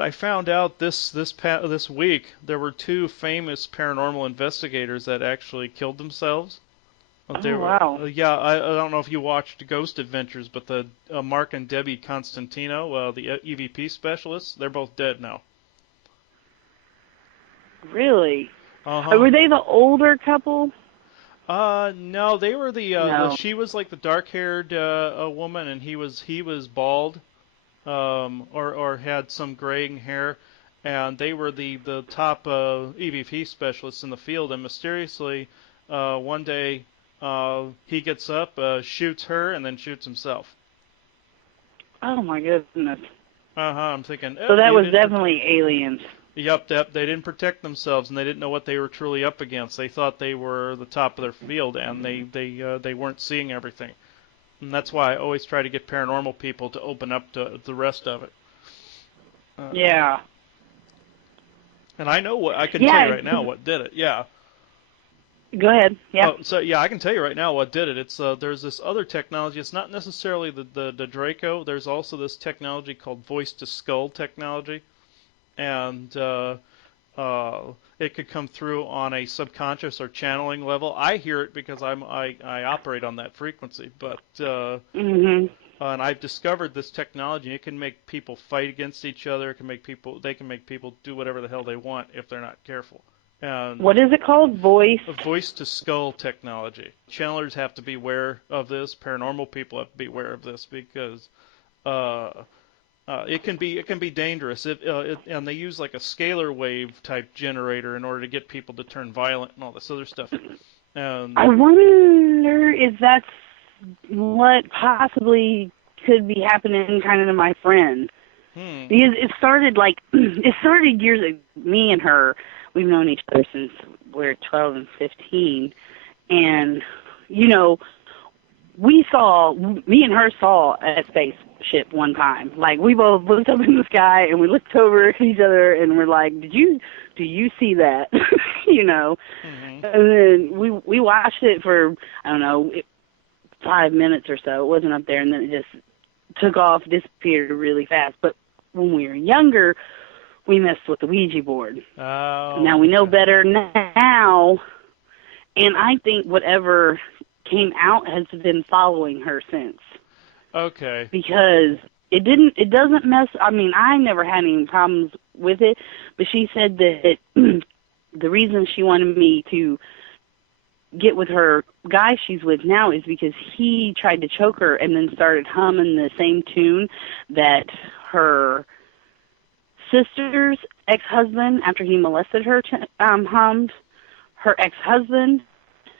I found out this week there were two famous paranormal investigators that actually killed themselves. They Oh, were, wow. yeah, I don't know if you watched Ghost Adventures, but the Mark and Debbie Constantino, the EVP specialists, they're both dead now. Really? Uh huh. Were they the older couple? No, they were the No. she was like the dark-haired woman, and he was bald, or had some graying hair, and they were the top EVP specialists in the field. And mysteriously, one day, he gets up, shoots her, and then shoots himself. Oh, my goodness. I'm thinking, So that you was didn't protect. definitely aliens. Yep, they didn't protect themselves, and they didn't know what they were truly up against. They thought they were the top of their field, and they weren't seeing everything. And that's why I always try to get paranormal people to open up to the rest of it. Uh, Yeah. and I know what I can tell you Yeah. right now what did it. Yeah. Go ahead. Yeah. Oh, so yeah, I can tell you right now what did it. It's there's this other technology. It's not necessarily the Draco. There's also this technology called voice to skull technology, and it could come through on a subconscious or channeling level. I hear it because I operate on that frequency, but Mhm. and I've discovered this technology. It can make people fight against each other. They can make people do whatever the hell they want if they're not careful. And What is it called? Voice. a voice to skull technology. Channelers have to be aware of this. Paranormal people have to be aware of this because uh, it can be dangerous. And they use like a scalar wave type generator in order to get people to turn violent and all this other stuff. And I wonder if that's what possibly could be happening kind of to my friend. hmm, Because it started like, it started years ago. Me and her, we've known each other since we're 12 and 15. And, you know, me and her saw a spaceship one time. Like, we both looked up in the sky and we looked over at each other and we're like, do you see that? you know? hmm, And then we watched it for, I don't know, 5 minutes or so. It wasn't up there, and then it just took off, disappeared really fast. But when we were younger, we messed with the Ouija board. Now oh, we know okay. better now, and I think whatever came out has been following her since, Okay. because it doesn't mess. I mean, I never had any problems with it, but she said that the reason she wanted me to get with her guy she's with now is because he tried to choke her and then started humming the same tune that her sister's ex-husband, after he molested her, hummed. Her ex-husband,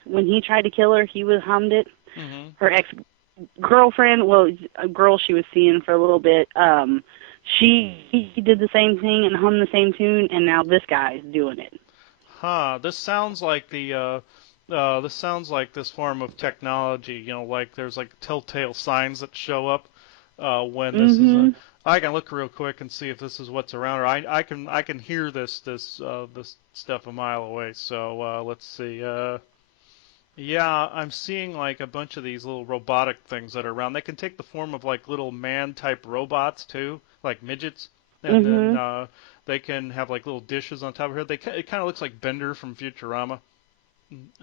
when he tried to kill her, he was hummed it. hmm Her ex-girlfriend, well, a girl she was seeing for a little bit, she did the same thing and hummed the same tune, and now this guy's doing it. Huh. This sounds like this form of technology. Like there's like telltale signs that show up when this is a. Mhm. I can look real quick and see if this is what's around her. I can hear this stuff a mile away. So let's see. Yeah, I'm seeing like a bunch of these little robotic things that are around. They can take the form of like little man-type robots too, like midgets, and then Mhm. they can have like little dishes on top of her. It kind of looks like Bender from Futurama.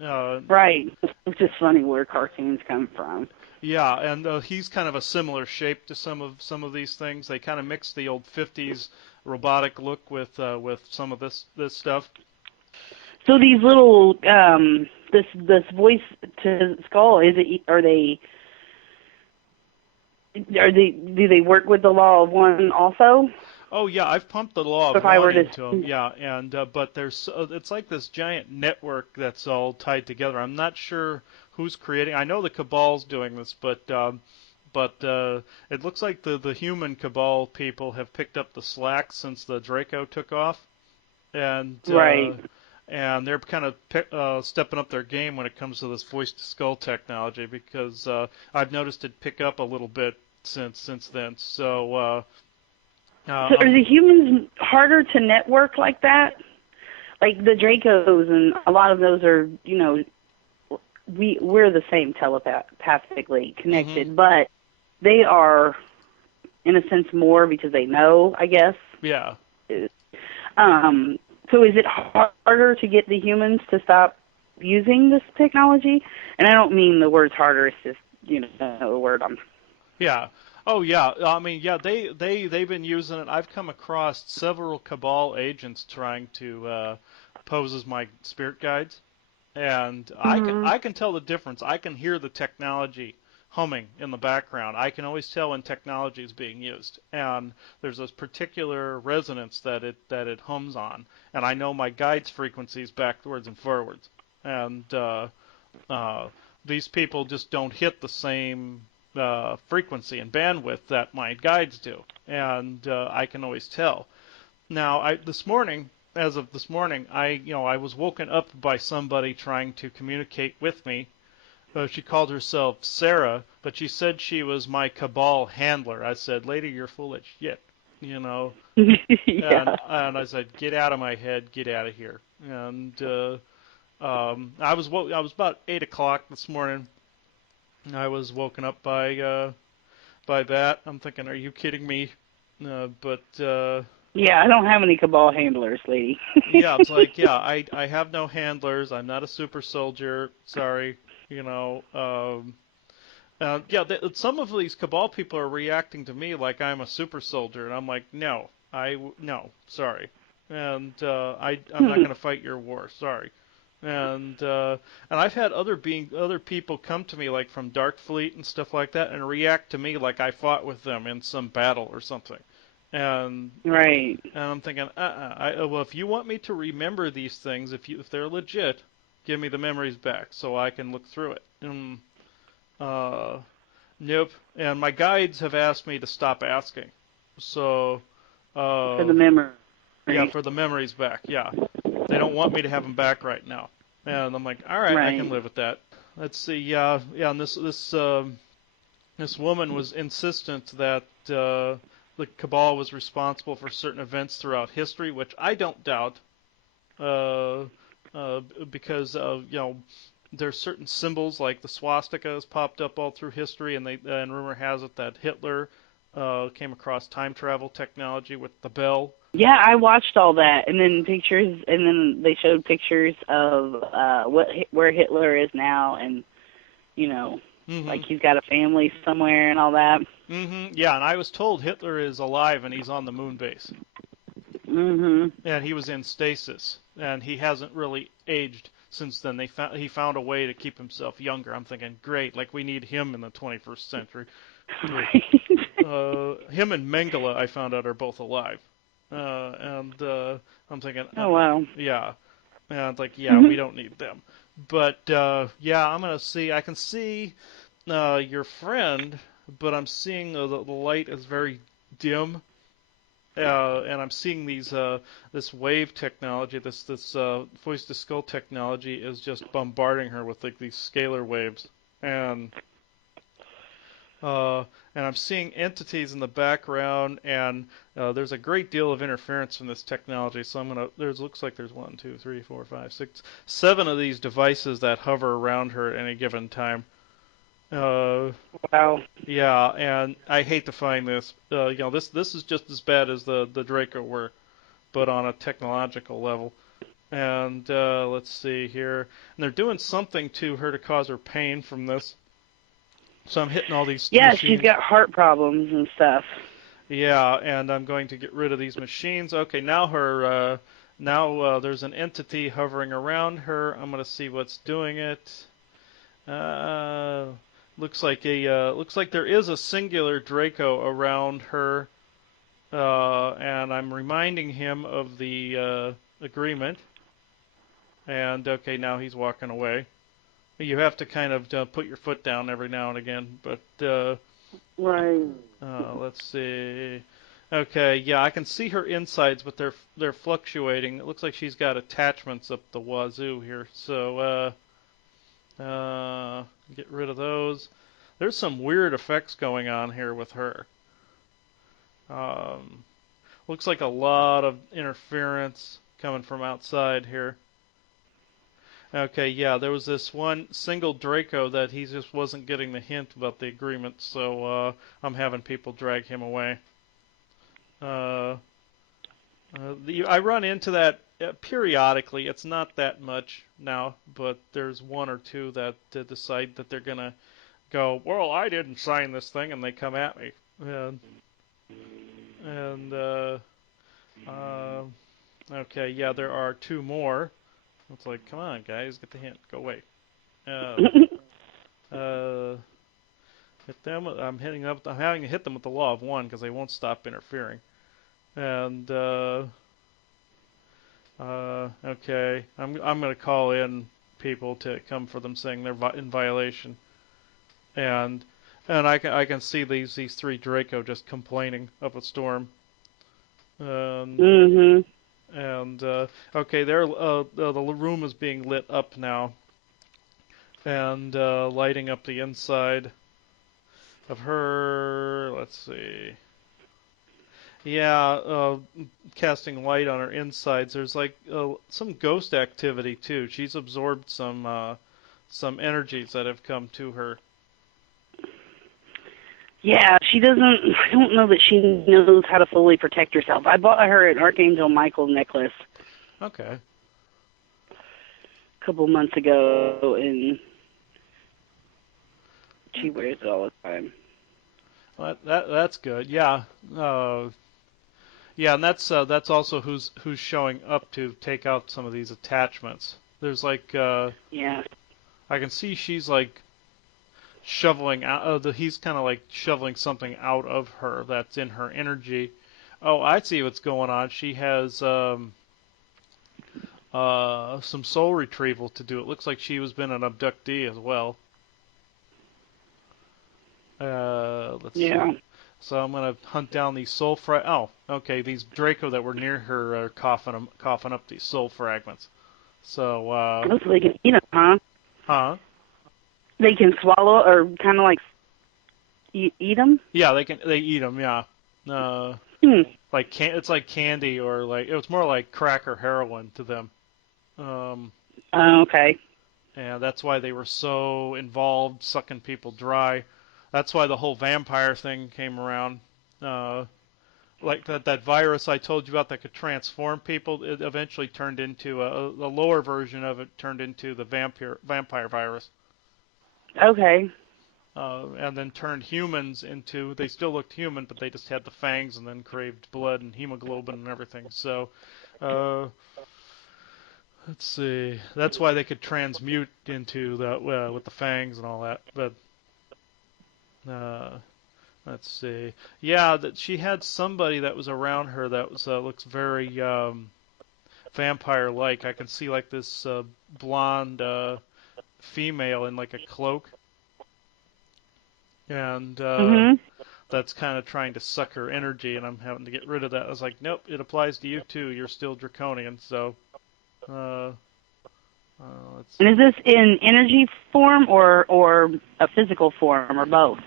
Uh, Right. It's just funny where cartoons come from. yeah, and he's kind of a similar shape to some of these things. They kind of mix the old '50s robotic look with some of this stuff. So these little this voice to skull, is it do they work with the law of one also? Oh yeah, I've pumped the law So of if I one were to into them. Yeah, and but there's it's like this giant network that's all tied together. I'm not sure who's creating. I know the Cabal's doing this, but it looks like the human Cabal people have picked up the slack since the Draco took off, and right. they're kind of stepping up their game when it comes to this voice to skull technology because I've noticed it pick up a little bit since then. So. So are I'm the humans harder to network like that? Like the Dracos and a lot of those are, we're the same telepathically hmm connected, but they are in a sense more because they know, I guess. Yeah. Um, so is it harder to get the humans to stop using this technology? And I don't mean the words harder. It's just the word I'm. Yeah. Oh yeah. I mean, yeah. They've been using it. I've come across several Cabal agents trying to pose as my spirit guides, and Mhm. I can tell the difference. I can hear the technology humming in the background. I can always tell when technology is being used, and there's this particular resonance that it hums on, and I know my guides' frequencies backwards and forwards, and uh, these people just don't hit the same frequency and bandwidth that my guides do, and I can always tell. Now, this morning, as of this morning, I was woken up by somebody trying to communicate with me. She called herself Sarah, but she said she was my Cabal handler. I said, "Lady, you're full of shit," you know. And Yeah. I said, "Get out of my head, get out of here." And I was about 8 o'clock this morning. I was woken up by that. I'm thinking, "Are you kidding me?" But Yeah, I don't have any cabal handlers, lady. yeah, it's like, yeah, I have no handlers. I'm not a super soldier. Sorry, you know. Yeah, some of these Cabal people are reacting to me like I'm a super soldier, and I'm like, no, no, sorry, and I'm not going to fight your war. Sorry. And I've had other people come to me like from Darkfleet and stuff like that and react to me like I fought with them in some battle or something. And Right. and I'm thinking, well, if you want me to remember these things, if they're legit, give me the memories back so I can look through it. Uh, nope. And my guides have asked me to stop asking. So, For uh, the memory. yeah, for the memories back. Yeah, they don't want me to have them back right now. And I'm like, all right, I can Right. live with that. Let's see. Yeah. And this woman was insistent that the Cabal was responsible for certain events throughout history, which I don't doubt, uh, because there's certain symbols like the swastika has popped up all through history, and rumor has it that Hitler came across time travel technology with the bell. Yeah, I watched all that, and then they showed pictures of where Hitler is now, and you know, Mm-hmm. like he's got a family somewhere and all that. Mm-hmm. Yeah, and I was told Hitler is alive and he's on the moon base. Mhm. And he was in stasis, and he hasn't really aged since then. He found a way to keep himself younger. I'm thinking, great, like we need him in the 21st century. Him and Mengele, I found out, are both alive, and I'm thinking, Oh wow. yeah, and it's like, yeah, we Mhm. don't need them. But yeah, I'm gonna see. I can see your friend, but I'm seeing the light is very dim, and I'm seeing this wave technology, this voice to skull technology is just bombarding her with like these scalar waves, and uh, and I'm seeing entities in the background, and there's a great deal of interference from this technology. So I'm gonna there's looks like there's 7 of these devices that hover around her at any given time. Uh, Wow. yeah, and I hate to find this. This is just as bad as the Draco were, but on a technological level. And let's see here. And they're doing something to her to cause her pain from this. So I'm hitting all these Yeah, she's machines. got heart problems and stuff. Yeah, and I'm going to get rid of these machines. Okay, now there's an entity hovering around her. I'm going to see what's doing it. Uh, looks like there is a singular Draco around her, and I'm reminding him of the agreement. And okay, now he's walking away. You have to kind of put your foot down every now and again. But Right. let's see. Okay, yeah, I can see her insides, but they're fluctuating. It looks like she's got attachments up the wazoo here. So get rid of those. There's some weird effects going on here with her. Um, looks like a lot of interference coming from outside here. Okay, yeah, there was this one single Draco that he just wasn't getting the hint about the agreement, so I'm having people drag him away. Uh, I run into that periodically. It's not that much now, but there's one or two that decide that they're gonna go, well, I didn't sign this thing, and they come at me. And, and uh, okay, yeah, there are two more. It's like, come on, guys, get the hint, go away. Uh, uh, hit them. I'm hitting up. I'm having to hit them with the law of one because they won't stop interfering. And okay, I'm gonna call in people to come for them saying they're in violation. And I can see these three Draco just complaining up a storm. Um, Mhm. and okay, the room is being lit up now, and lighting up the inside of her. Let's see. Yeah, casting light on her insides. There's like some ghost activity too. She's absorbed some energies that have come to her. Yeah, she doesn't. I don't know that she knows how to fully protect herself. I bought her an Archangel Michael necklace Okay. a couple months ago, and she Okay. wears it all the time. Well, that's good. Yeah. Yeah, and that's also who's showing up to take out some of these attachments. There's like Yeah. I can see she's like shoveling out. He's kind of like shoveling something out of her that's in her energy. Oh, I see what's going on. She has some soul retrieval to do. It looks like she was been an abductee as well. Let's see. Yeah. So I'm gonna hunt down these soul Oh, okay. These Draco that were near her are coughing up these soul fragments. So, Looks like they can eat them, huh? huh? They can swallow or kind of like eat them. Yeah, they eat them. Yeah. Uh, Hmm. it's like candy or like it's more like crack or heroin to them. Um, Okay. and that's why they were so involved, sucking people dry. That's why the whole vampire thing came around. Uh, like that virus I told you about that could transform people, it eventually turned into a lower version of it turned into the vampire virus. Okay. And then turned humans into they still looked human, but they just had the fangs and then craved blood and hemoglobin and everything. So, uh, let's see. That's why they could transmute into the with the fangs and all that. But uh, let's see. Yeah, that she had somebody that was around her that was looks very vampire-like. I can see like this blonde female in like a cloak, and Mhm. that's kind of trying to suck her energy, and I'm having to get rid of that. I was like, nope, it applies to you too. You're still draconian, so uh, let's And see. is this in energy form or a physical form or both?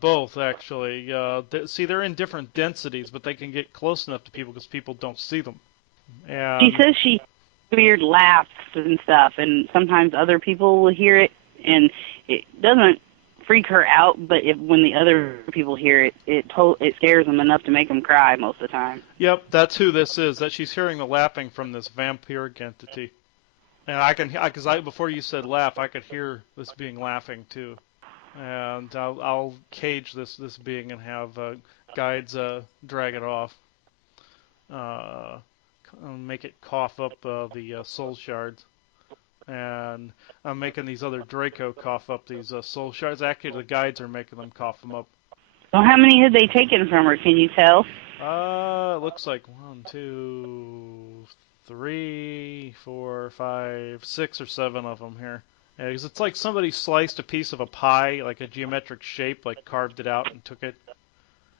Both actually. See, they're in different densities, but they can get close enough to people because people don't see them. She And says she weird laughs and stuff, and sometimes other people will hear it, and it doesn't freak her out. But if when the other people hear it, it scares them enough to make them cry most of the time. yep, that's who this is. That she's hearing the laughing from this vampiric entity. And I can, because before you said laugh, I could hear this being laughing too. And I'll cage this being and have guides drag it off, uh, make it cough up the soul shards, and I'm making these other Draco cough up these soul shards. Actually, the guides are making them cough them up. So how many had they taken from her? Can you tell? It looks like one, two, three, four, five, six or seven of them here. Yeah, 'cause it's like somebody sliced a piece of a pie, like a geometric shape, like carved it out and took it.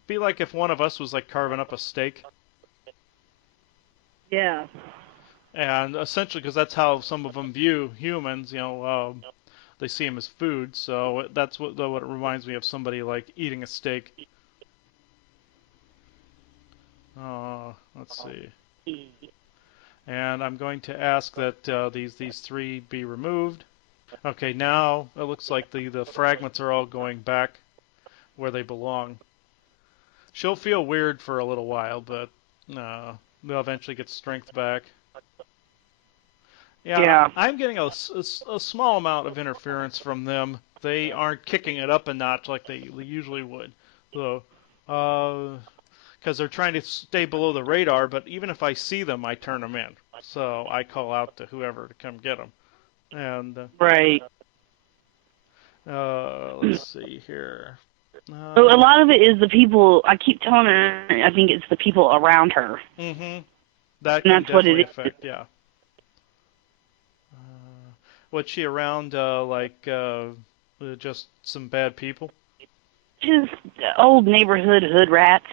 Be like if one of us was like carving up a steak, Yeah. and essentially because that's how some of them view humans. They see them as food, so that's what it reminds me of somebody like eating a steak. Let's see. And I'm going to ask that these three be removed. Okay, now it looks like the fragments are all going back where they belong. She'll feel weird for a little while, but they'll eventually get strength back. Yeah, Yeah. I'm getting a small amount of interference from them. They aren't kicking it up a notch like they usually would. So, because they're trying to stay below the radar, but even if I see them, I turn them in. So I call out to whoever to come get them. And Right. let's see here. So a Uh, lot of it is the people. I keep telling her. I think it's the people around her, mm-hmm. That and can that's what definitely it is. affect, yeah. Was she around just some bad people? Just old neighborhood hood rats.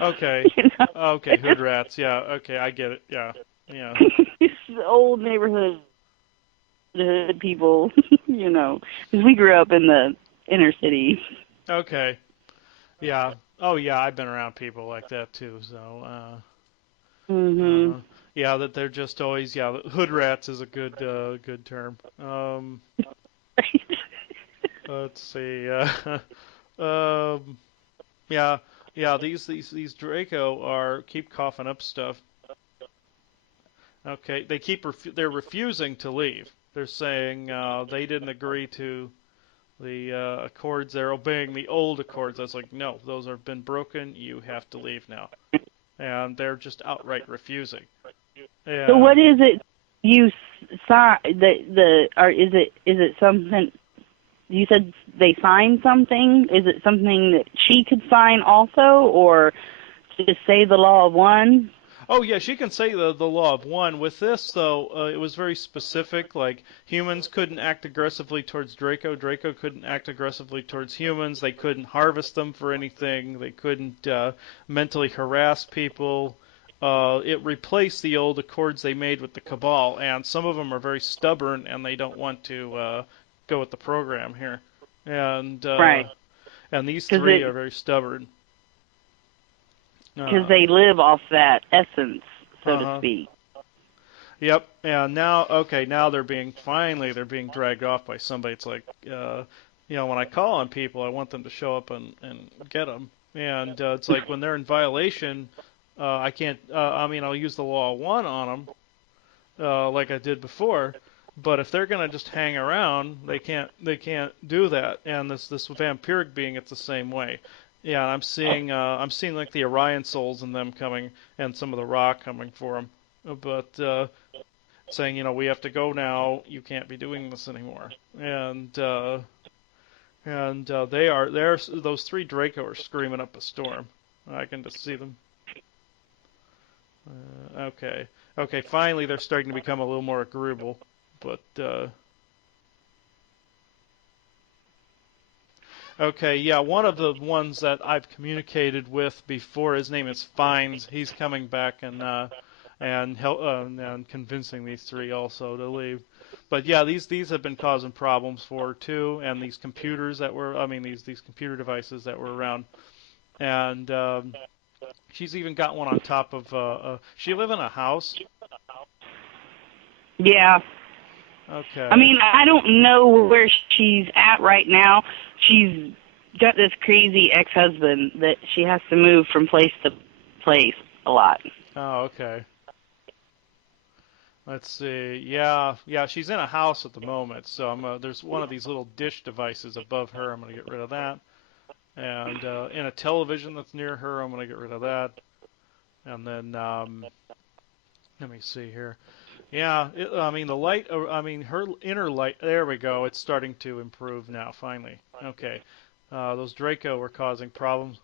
Okay. You know, Okay, hood rats. Yeah. Okay, I get it. Yeah. Yeah. it's old neighborhood hood people. You know, because we grew up in the inner city. Okay. Yeah. Oh yeah, I've been around people like that too. So, Mhm. yeah, that they're just always, yeah, hood rats is a good term. Let's see. Um, yeah, yeah. These Draco are keep coughing up stuff. Okay, they're refusing to leave. They're saying they didn't agree to the accords. They're obeying the old accords. I was like, no, those have been broken. You have to leave now, and they're just outright refusing. So And what is it you sign? Or is it something? You said they signed something. Is it something that she could sign also, or just say the law of one? oh yeah, she can say the law of one. With this though, it was very specific. Like humans couldn't act aggressively towards Draco. Draco couldn't act aggressively towards humans. They couldn't harvest them for anything. They couldn't mentally harass people. It replaced the old accords they made with the Cabal, and some of them are very stubborn and they don't want to go with the program here. And Right. these Because three are very stubborn. they Uh live off that essence, so to huh. speak. Yep. And now, okay, now they're being dragged off by somebody. It's like, when I call on people, I want them to show up and get them. And it's like when they're in violation, I can't. I'll use the law of one on them, like I did before. But if they're gonna just hang around, they can't do that. And this vampiric being, it's the same way. Yeah, I'm seeing like the Orion souls in them coming, and some of the Ra coming for them. But saying, we have to go now. You can't be doing this anymore. And those three Draco are screaming up a storm. I can just see them. Okay, okay. Finally, they're starting to become a little more agreeable. But okay, yeah. One of the ones that I've communicated with before, his name is Fines. He's coming back and convincing these three also to leave. But yeah, these have been causing problems for her too, and these computers that were, these computer devices that were around, and she's even got one on top of. She live in a house. Yeah. I Okay. mean, I don't know where she's at right now. She's got this crazy ex-husband that she has to move from place to place a lot. Oh, okay. Let's see. Yeah, yeah, she's in a house at the moment, so there's one of these little dish devices above her. I'm gonna get rid of that. And in a television that's near her, I'm gonna get rid of that. And then let me see here. Yeah, the light. Her inner light. There we go. It's starting to improve now. Finally. Okay. Those Draco were causing problems.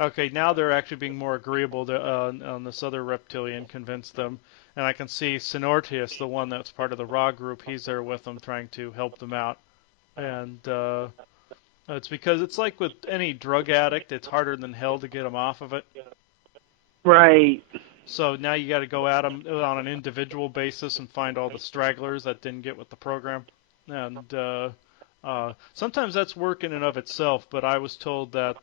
Okay, now they're actually being more agreeable on this other reptilian, convinced them. And I can see Sinortius, the one that's part of the Ra group, he's there with them trying to help them out. And it's because it's like with any drug addict, it's harder than hell to get them off of it. Right. So now you got to go at them on an individual basis and find all the stragglers that didn't get with the program. And sometimes that's work in and of itself, but I was told that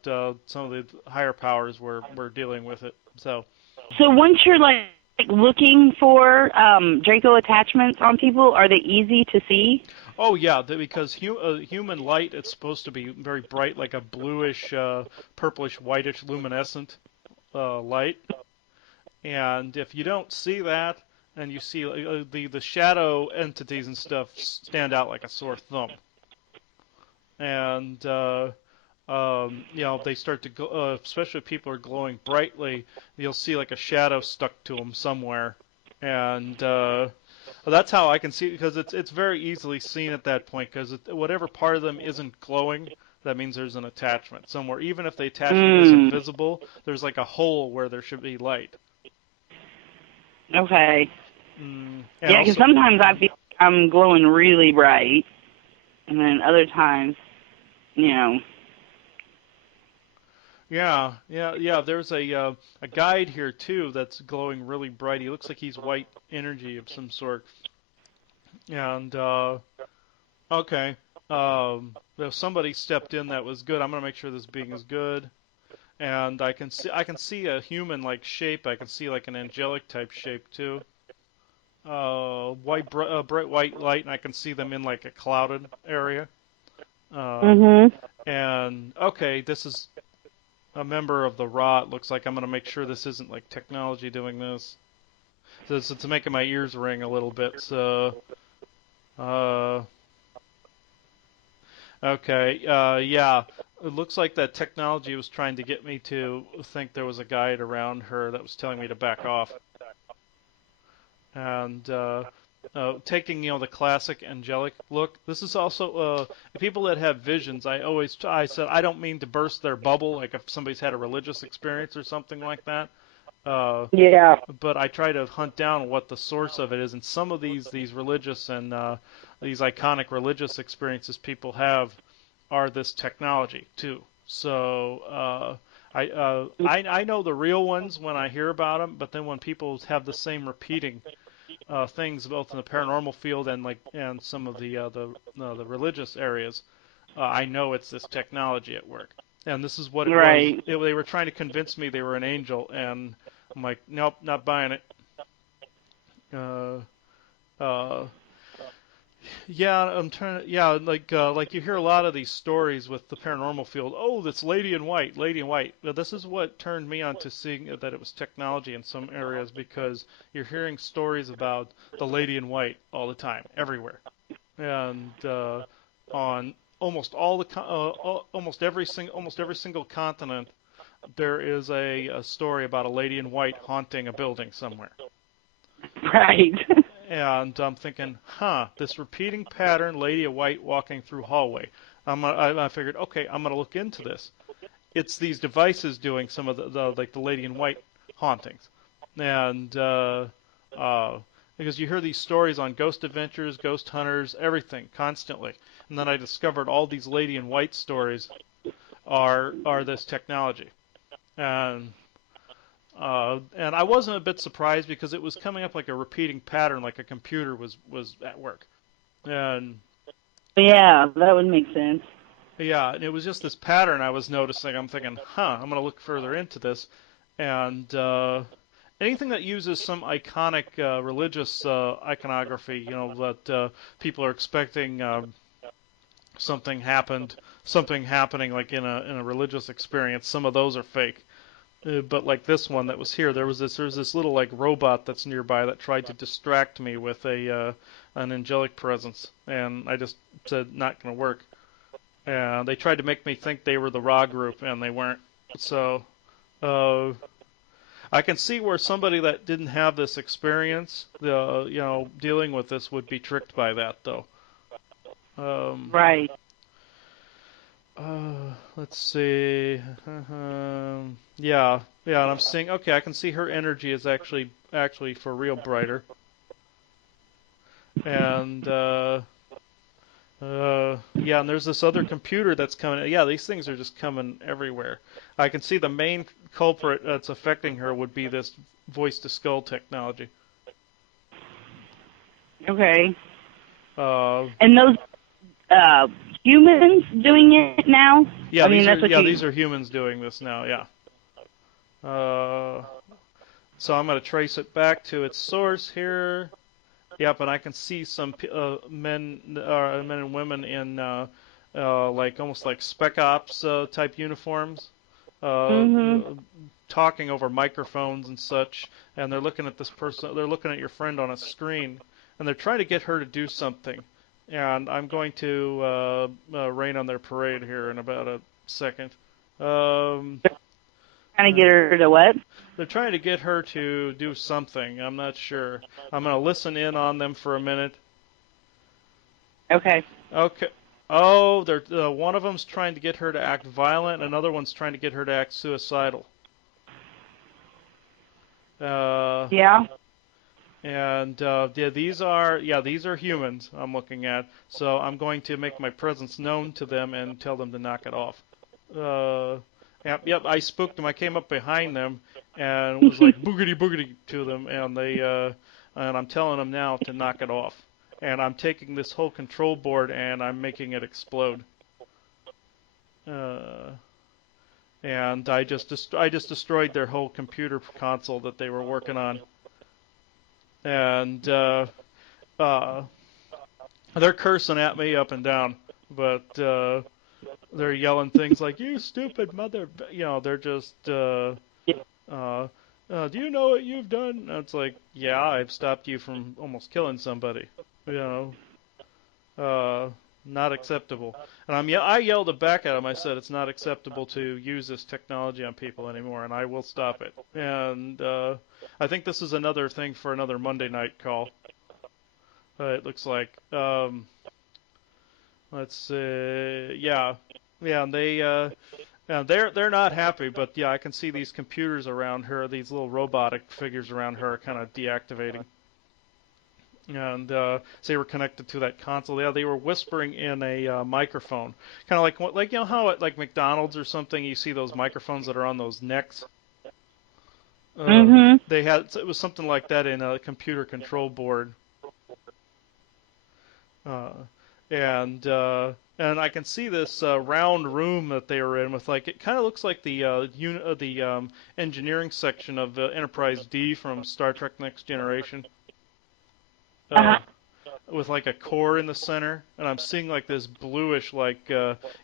some of the higher powers were dealing with it. So, So once you're like looking for Draco attachments on people, are they easy to see? oh yeah, because human light, it's supposed to be very bright, like a bluish, purplish, whitish, luminescent light. And if you don't see that, and you see the shadow entities and stuff stand out like a sore thumb, and they start to go, especially if people are glowing brightly, you'll see like a shadow stuck to them somewhere, and that's how I can see it because it's very easily seen at that point because whatever part of them isn't glowing, that means there's an attachment somewhere. Even if the attachment isn't Mm. visible, there's like a hole where there should be light. Okay. And Yeah, because also, sometimes I feel like I'm glowing really bright, and then other times, you know. yeah. There's a guide here too that's glowing really bright. He looks like he's white energy of some sort. And okay, if somebody stepped in that was good, I'm gonna make sure this being is good. And I can see a human like shape. I can see like an angelic type shape too. Bright white light, and I can see them in like a clouded area. Um, Mhm. and okay, this is a member of the Ra. It looks like I'm gonna make sure this isn't like technology doing this. So it's making my ears ring a little bit. So, uh, okay, yeah. It looks like that technology was trying to get me to think there was a guide around her that was telling me to back off. And taking the classic angelic look. This is also people that have visions. I said I don't mean to burst their bubble, like if somebody's had a religious experience or something like that. Uh, Yeah. but I try to hunt down what the source of it is, and some of these religious and these iconic religious experiences people have are this technology too. So I know the real ones when I hear about them, but then when people have the same repeating things both in the paranormal field and some of the religious areas, I know it's this technology at work. And this is what it was. Right. They were trying to convince me they were an angel, and I'm like, nope, not buying it. Uh, uh, yeah, I'm trying to. Yeah, like you hear a lot of these stories with the paranormal field. Oh, this lady in white, lady in white. Now, this is what turned me on to seeing that it was technology in some areas because you're hearing stories about the lady in white all the time, everywhere, and on almost every single continent, there is a story about a lady in white haunting a building somewhere. Right. And I'm thinking, this repeating pattern, lady in white walking through hallway. I figured, okay, I'm gonna look into this. It's these devices doing some of the lady in white hauntings, and because you hear these stories on ghost adventures, ghost hunters, everything constantly, and then I discovered all these lady in white stories are this technology, and and I wasn't a bit surprised because it was coming up like a repeating pattern, like a computer was at work. And Yeah, that would make sense. yeah, and it was just this pattern I was noticing. I'm thinking, I'm gonna look further into this. And anything that uses some iconic religious iconography, that people are expecting something happening like in a religious experience. Some of those are fake. But like this one that was here, there's this little like robot that's nearby that tried to distract me with a an angelic presence, and I just said not gonna work. And they tried to make me think they were the Raw group, and they weren't. So uh, I can see where somebody that didn't have this experience, dealing with this would be tricked by that, though. Um, Right. let's see. Yeah, and I'm seeing. Okay, I can see her energy is actually for real brighter, and yeah, and there's this other computer that's coming. Yeah, these things are just coming everywhere. I can see the main culprit that's affecting her would be this voice to skull technology. Okay. Uh, And those uh humans doing it now? yeah, I mean, that's what these you. are humans doing this now. Yeah. Uh, so I'm gonna trace it back to its source here. Yep, and I can see some men and women in like almost like spec ops type uniforms, uh, Mhm. talking over microphones and such, and they're looking at this person, they're looking at your friend on a screen, and they're trying to get her to do something. And I'm going to rain on their parade here in about a second. Um, Trying to uh, get her to what? they're trying to get her to do something. I'm not sure. I'm going to listen in on them for a minute. Okay. Okay. Oh, they're one of them's trying to get her to act violent, another one's trying to get her to act suicidal. Uh, Yeah. and these are humans I'm looking at. So I'm going to make my presence known to them and tell them to knock it off. Uh, yep. I spooked them. I came up behind them and was like boogity boogity to them, and I'm telling them now to knock it off. And I'm taking this whole control board and I'm making it explode. Uh, and I just destroyed their whole computer console that they were working on. And uh, they're cursing at me up and down, but they're yelling things like "You stupid mother," They're just, uh, "Do you know what you've done?" And it's like, "Yeah, I've stopped you from almost killing somebody," you know. Uh, Not acceptable. And I yelled it back at him. I said it's not acceptable to use this technology on people anymore, and I will stop it. And I think this is another thing for another Monday night call. It looks like. Let's see. Yeah, and they're not happy, but yeah, I can see these computers around her, these little robotic figures around her, kind of deactivating. And so they were connected to that console. Yeah, they were whispering in a microphone, kind of like how at like McDonald's or something, you see those microphones that are on those necks. Mhm. It was something like that in a computer control board, uh, and I can see this round room that they were in with like it kind of looks like the engineering section of Enterprise D from Star Trek Next Generation. Uh-huh. Uh, with like a core in the center, and I'm seeing like this bluish,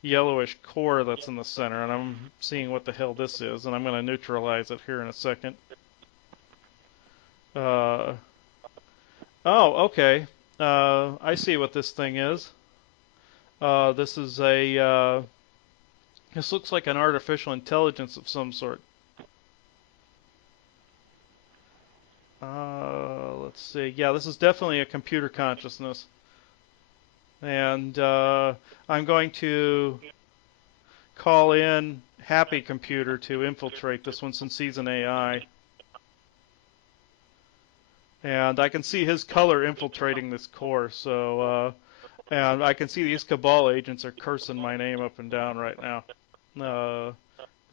yellowish core that's in the center, and I'm seeing what the hell this is, and I'm going to neutralize it here in a second. Uh, oh, okay. I see what this thing is. This is this looks like an artificial intelligence of some sort. Let's see. Yeah, this is definitely a computer consciousness, and I'm going to call in Happy Computer to infiltrate this one since he's an AI. And I can see his color infiltrating this core, and I can see these Cabal agents are cursing my name up and down right now. Uh,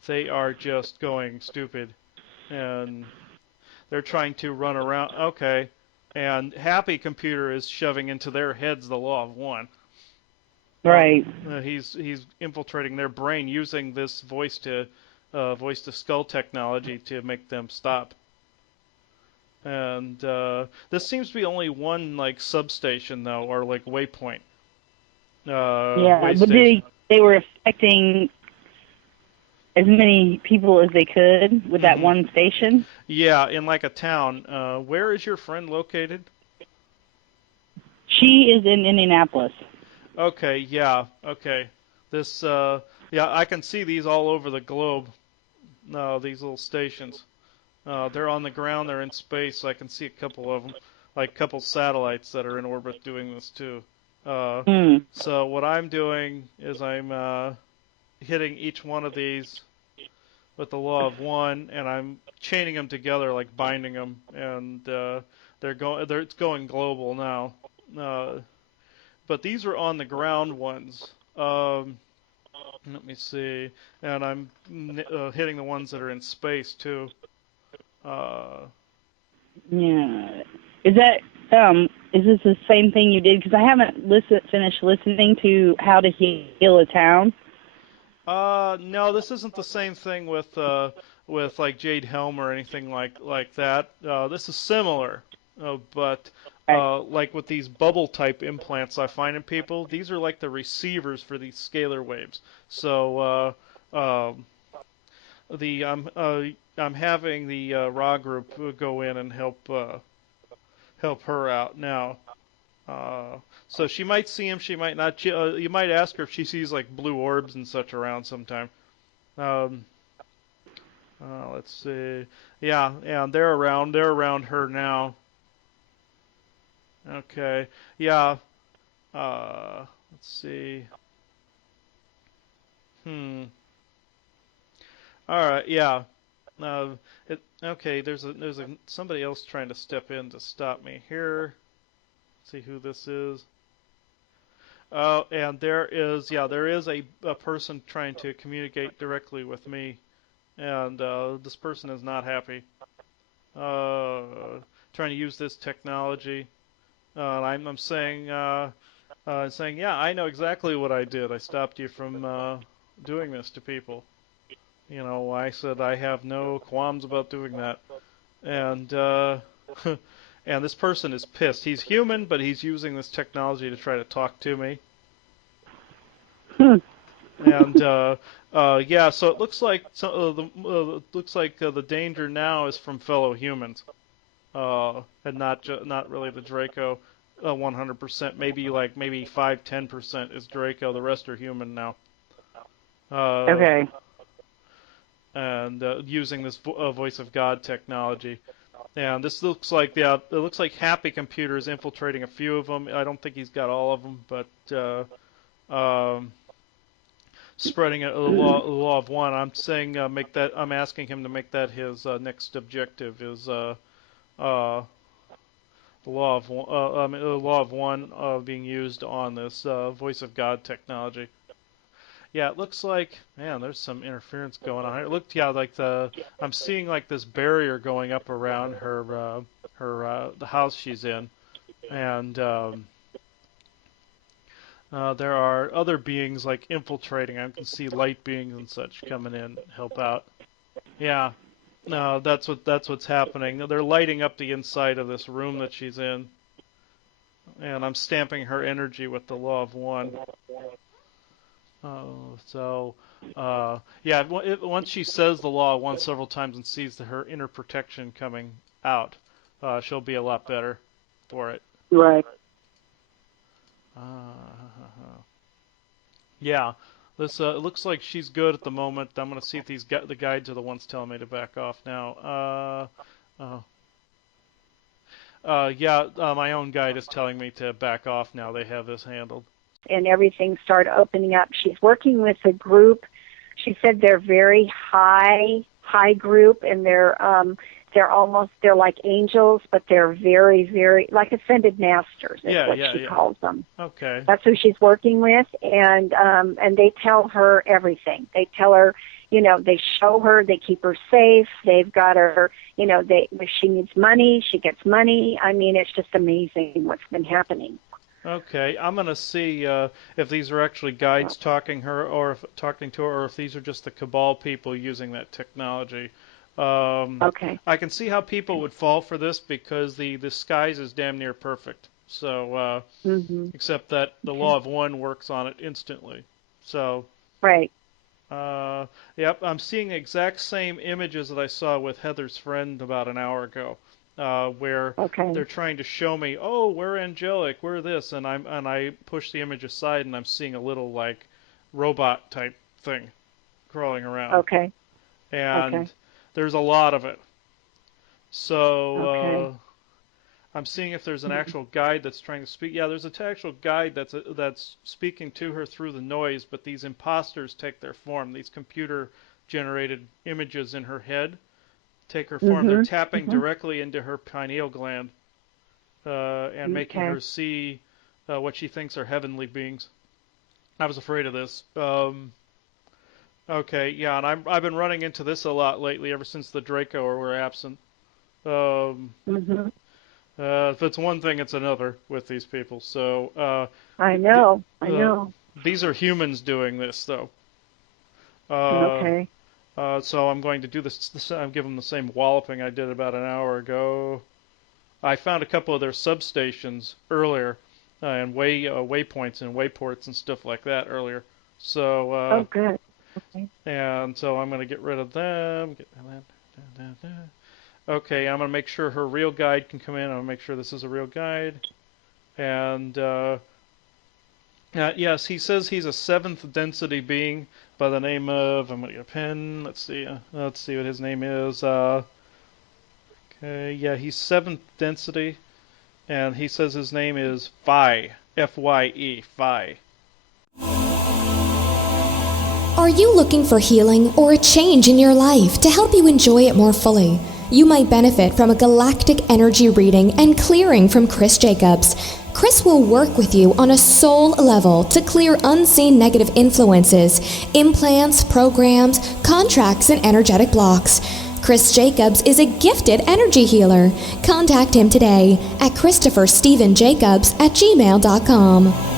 they are just going stupid, and they're trying to run around. Okay, and Happy Computer is shoving into their heads the law of one. Right. He's infiltrating their brain using this voice to skull technology to make them stop. And this seems to be only one like substation though, or like waypoint, Yeah, way but station. they were affecting as many people as they could with that Hmm. one station. Yeah, in like a town. Where is your friend located? She is in Indianapolis. Okay, yeah, okay. This, yeah, I can see these all over the globe. These little stations. They're on the ground. They're in space. I can see a couple of them, like a couple satellites that are in orbit doing this too. Uh, Hmm. so what I'm doing is I'm hitting each one of these with the law of one, and I'm chaining them together, like binding them, and it's going global now. Uh, but these are on the ground ones. Let me see, and I'm hitting the ones that are in space too. Uh, Yeah. Is that is this the same thing you did? Because I haven't finished listening to How to Heal a Town. no, this isn't the same thing with like Jade Helm or anything like that. This is similar, but Right. like with these bubble type implants I find in people, these are like the receivers for these scalar waves. So the I'm having the Raw group go in and help her out now. Uh, so she might see him, she might not. You might ask her if she sees like blue orbs and such around sometime. Um, let's see. Yeah, and they're around. They're around her now. Okay. Yeah. Let's see. Hmm. All right. Yeah. Okay. There's a somebody else trying to step in to stop me here. Let's see who this is. And there is a person trying to communicate directly with me, and this person is not happy. Uh, Trying to use this technology. I'm saying, yeah, I know exactly what I did. I stopped you from doing this to people. You know, I said I have no qualms about doing that. And and this person is pissed. He's human, but he's using this technology to try to talk to me. Hmm. And yeah, so it looks like the danger now is from fellow humans, and not really the Draco. 100%, maybe 5-10% is Draco. The rest are human now. Uh, Okay. and using this voice of God technology. And this looks like it looks like Happy Computer is infiltrating a few of them. I don't think he's got all of them, but spreading the law of one. I'm saying make that. I'm asking him to make that his next objective is uh, the law of the law of one being used on this voice of God technology. Yeah, it looks like, man, there's some interference going on. It looked, yeah, like I'm seeing like this barrier going up around her the house she's in, and there are other beings like infiltrating. I can see light beings and such coming in to help out. Yeah, no, that's what's happening. They're lighting up the inside of this room that she's in, and I'm stamping her energy with the law of one. So, yeah, once she says the law once several times and sees her inner protection coming out, she'll be a lot better for it. Right. Yeah, this it looks like she's good at the moment. I'm gonna see if the guides are the ones telling me to back off now. Yeah, my own guide is telling me to back off now. They have this handled. And everything started opening up. She's working with a group. She said they're very high group, and they're like angels, but they're very like ascended masters is Yeah, what yeah, she yeah. calls them. Okay. That's who she's working with, and they tell her everything. They tell her, they show her, they keep her safe. They've got her, if she needs money, she gets money. I mean, it's just amazing what's been happening. Okay, I'm gonna see if these are actually guides talking to her, or if these are just the Cabal people using that technology. Okay. I can see how people would fall for this because the disguise is damn near perfect. So, Mhm. except that the Okay. law of one works on it instantly. So, Right. uh, yep, I'm seeing the exact same images that I saw with Heather's friend about an hour ago, where Okay. they're trying to show me, oh, we're angelic, we're this, and I push the image aside, and I'm seeing a little like robot type thing crawling around, Okay. and Okay. there's a lot of it. So Okay. I'm seeing if there's an Mhm. actual guide that's trying to speak. Yeah, there's an actual guide that's speaking to her through the noise, but these imposters take their form. These computer generated images in her head take her form. They're Mhm. tapping Mhm. directly into her pineal gland and making Okay. her see what she thinks are heavenly beings. I was afraid of this. Okay, yeah, and I've been running into this a lot lately, ever since the Draco were absent. Um, Mhm. if it's one thing, it's another with these people. So I th- know. I uh, know. these are humans doing this, though. Uh, Okay. so I'm going to do this. I'm giving them the same walloping I did about an hour ago. I found a couple of their substations earlier, and waypoints and wayports and stuff like that earlier. So Oh, good. Okay. And so I'm going to get rid of them. Okay, I'm going to make sure her real guide can come in. I'm going to make sure this is a real guide. And yes, he says he's a 7th density being by the name of, I'm going to get a pen. Let's see what his name is. Okay, yeah, he's 7th density. And he says his name is Phi. F-Y-E, Phi. Are you looking for healing or a change in your life to help you enjoy it more fully? You might benefit from a galactic energy reading and clearing from Chris Jacobs. Chris will work with you on a soul level to clear unseen negative influences, implants, programs, contracts, and energetic blocks. Chris Jacobs is a gifted energy healer. Contact him today at ChristopherStephenJacobs@gmail.com.